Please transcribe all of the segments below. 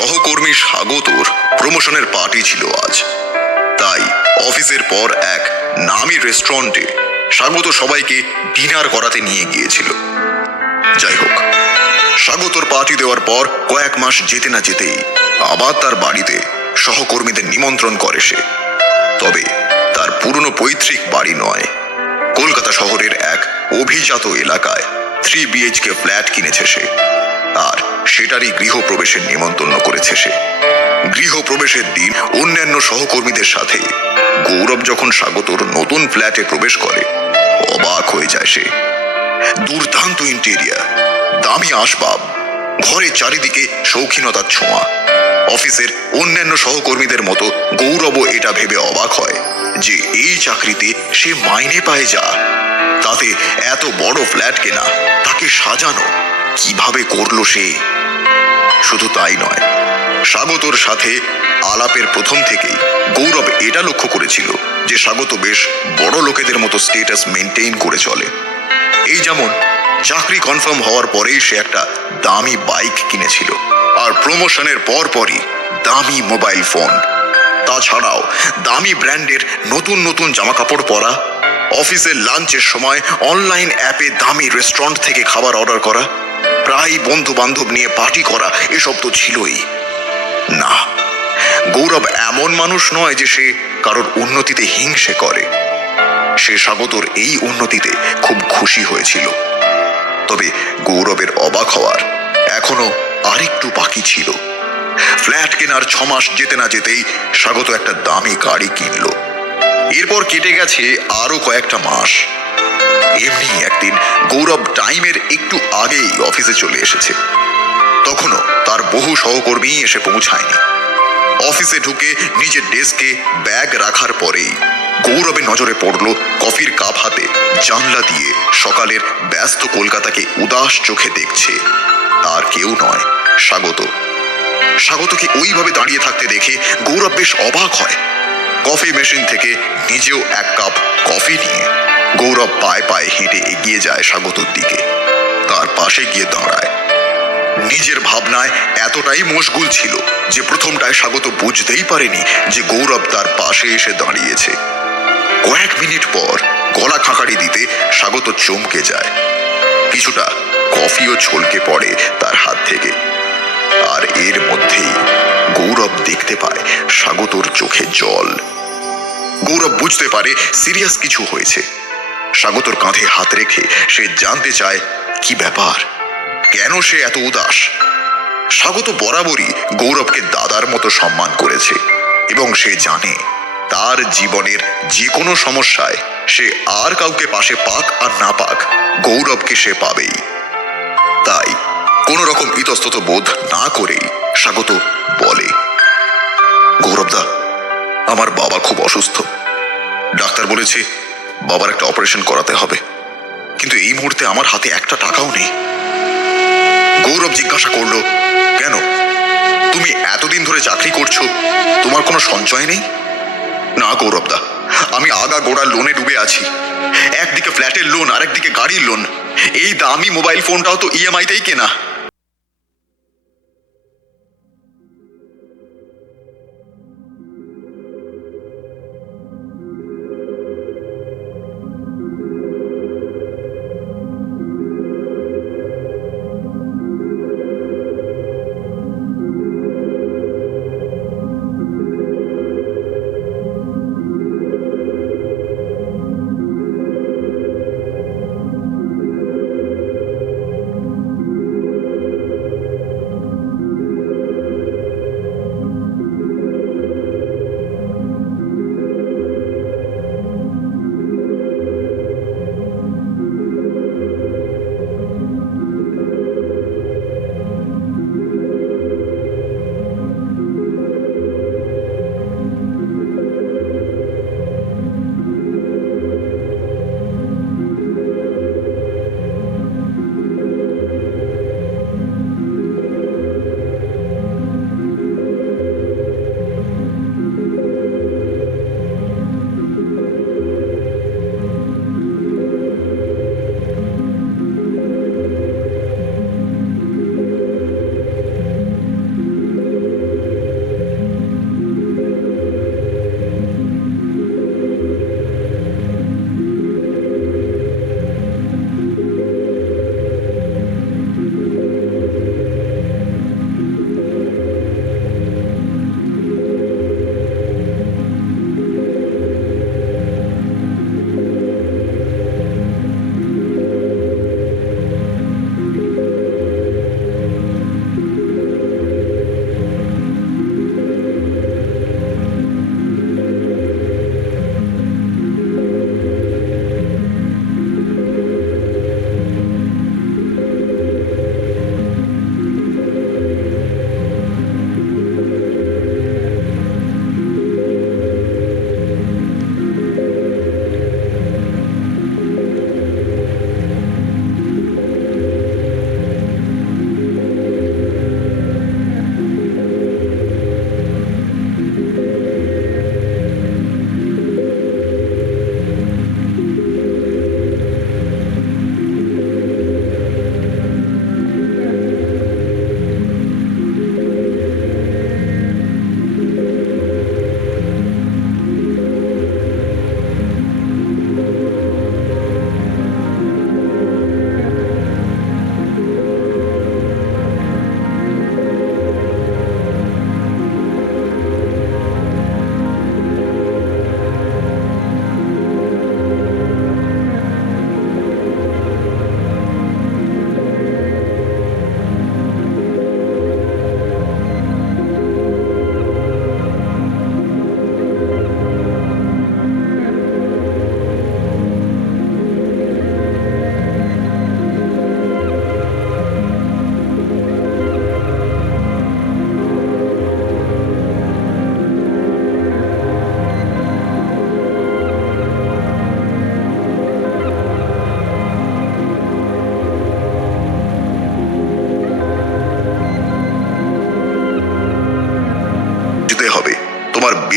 সহকর্মী স্বাগতর প্রমোশনের পার্টি ছিল আজ। তাই অফিসের পর এক নামি রেস্টুরেন্টে স্বাগত সবাইকে ডিনার করাতে নিয়ে গিয়েছিল। যাই হোক, স্বাগতর পার্টি দেওয়ার পর কয়েক মাস যেতে না যেতেই আবার তার বাড়িতে সহকর্মীদের নিমন্ত্রণ করে সে। তবে তার পুরনো পৈতৃক বাড়ি নয়, কলকাতা শহরের এক অভিজাত এলাকায় 3 BHK ফ্ল্যাট কিনেছে সে, আর সেটারই গৃহপ্রবেশের নিমন্ত্রণ করেছে সে। গৃহপ্রবেশের দিন অন্যান্য সহকর্মীদের সাথে গৌরব যখন স্বাগতর নতুন ফ্ল্যাটে প্রবেশ করে, অবাক হয়ে যায় সে। দুর্দান্ত ইন্টেরিয়ার, দামি আসবাব, ঘরের চারিদিকে শৌখিনতার ছোঁয়া। অফিসের অন্যান্য সহকর্মীদের মতো গৌরবও এটা ভেবে অবাক হয় যে এই চাকরিতে সে মাইনে পায় যা, তাতে এত বড় ফ্ল্যাট কেনা, তাকে সাজানো কিভাবে করলো সে। শুধু তাই নয়, স্বাগতর সাথে আলাপের প্রথম থেকেই গৌরব এটা লক্ষ্য করেছিল যে স্বাগত বেশ বড় লোকেদের মতো স্টেটাস মেনটেইন করে চলে। এই যেমন চাকরি কনফার্ম হওয়ার পরেই সে একটা দামি বাইক কিনেছিল, আর প্রমোশনের পরপরই দামি মোবাইল ফোন। তাছাড়াও দামি ব্র্যান্ডের নতুন নতুন জামা কাপড় পরা, অফিসের লাঞ্চের সময় অনলাইন অ্যাপে দামি রেস্টুরেন্ট থেকে খাবার অর্ডার করা, প্রায় বন্ধু বান্ধব নিয়ে পার্টি করা, এসব তো ছিলই। না, গৌরব এমন মানুষ নয় যে সে কারোর উন্নতিতে হিংসে করে। সে স্বাগতর এই উন্নতিতে খুব খুশি হয়েছিল। তবে গৌরবের অবাক হওয়ার এখনো আরেকটু বাকি ছিল। ফ্ল্যাট কেনার 6 মাস যেতে না যেতেই স্বাগত একটা দামি গাড়ি কিনল। এরপর কেটে গেছে আরো কয়েকটা মাস। এমনি একদিন গৌরব টাইমের একটু আগেই অফিসে চলে এসেছে। তখনও তার বহু সহকর্মী এসে পৌঁছায়নি। অফিসে ঢুকে নিজের ডেস্কে ব্যাগ রাখার পরেই গৌরবের নজরে পড়ল কফির কাপ হাতে জানলা দিয়ে সকালের ব্যস্ত কলকাতাকে উদাস চোখে দেখছে আর কেউ নয়, স্বাগত। স্বাগতকে ওইভাবে দাঁড়িয়ে থাকতে দেখে গৌরব বেশ অবাক হয়। কফি মেশিন থেকে নিজেও এক কাপ কফি নিয়ে গৌরব পায়ে পায়ে হেঁটে এগিয়ে যায় স্বাগতর দিকে। তার পাশে গিয়ে দাঁড়ায়। নিজের ভাবনায় এতটাই মশগুল ছিল যে প্রথমটায় স্বাগত বুঝতেই পারেনি যে গৌরব তার পাশে এসে দাঁড়িয়েছে। কয়েক মিনিট পর গলা খাকারি দিতে স্বাগত চমকে যায়। কিছুটা কফিও ছলকে পড়ে তার হাত থেকে। আর এর মধ্যেই গৌরব দেখতে পায় স্বাগতর চোখে জল। গৌরব বুঝতে পারে সিরিয়াস কিছু হয়েছে। স্বাগতর কাঁধে হাত রেখে সে জানতে চায় কি ব্যাপার, কেন সে এত উদাস। স্বাগত বরাবরই গৌরবকে দাদার মতো সম্মান করেছে এবং সে জানে তার জীবনের যে কোনো সমস্যায় সে আর কাউকে পাশে পাক আর না পাক, গৌরবকে সে পাবেই। তাই কোনো রকম ইতস্তত বোধ না করেই স্বাগত বলে, গৌরবদা, আমার বাবা খুব অসুস্থ। ডাক্তার বলেছে বাবার একটা অপারেশন করাতে হবে, কিন্তু এই মুহূর্তে আমার হাতে একটা টাকাও নেই। গৌরব জিজ্ঞাসা করলো, কেন? তুমি এতদিন ধরে চাকরি করছো, তোমার কোনো সঞ্চয় নেই? না গৌরবদা, আমি আগা গোড়া লোনে ডুবে আছি। একদিকে ফ্ল্যাটের লোন, আর একদিকে গাড়ির লোন। এই দামি মোবাইল ফোনটাও তো EMI-তেই কেনা।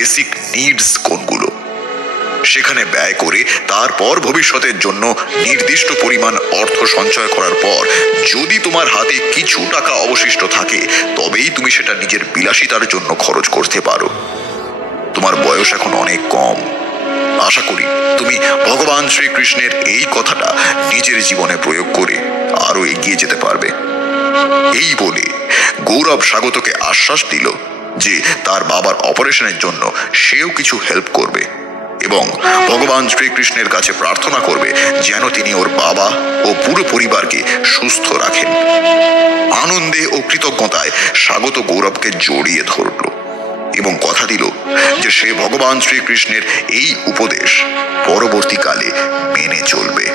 বেসিক নিডস কোনগুলো, সেখানে ব্যয় করে তারপর ভবিষ্যতের জন্য নির্দিষ্ট পরিমাণ অর্থ সঞ্চয় করার পর যদি তোমার হাতে কিছু টাকা অবশিষ্ট থাকে তবেই তুমি সেটা নিজের বিলাসিতার জন্য খরচ করতে পারো। তোমার বয়স এখন অনেক কম, আশা করি তুমি ভগবান শ্রীকৃষ্ণের এই কথাটা নিজের জীবনে প্রয়োগ করে আরো এগিয়ে যেতে পারবে। এই বলে গৌরব স্বাগতকে আশ্বাস দিল যে তার বাবার অপারেশনের জন্য সেও কিছু হেল্প করবে এবং ভগবান শ্রীকৃষ্ণের কাছে প্রার্থনা করবে যেন তিনি ওর বাবা ও পুরো পরিবারকে সুস্থ রাখেন। আনন্দে ও কৃতজ্ঞতায় স্বাগত গৌরবকে জড়িয়ে ধরল এবং কথা দিল যে সে ভগবান শ্রীকৃষ্ণের এই উপদেশ পরবর্তীকালে মেনে চলবে।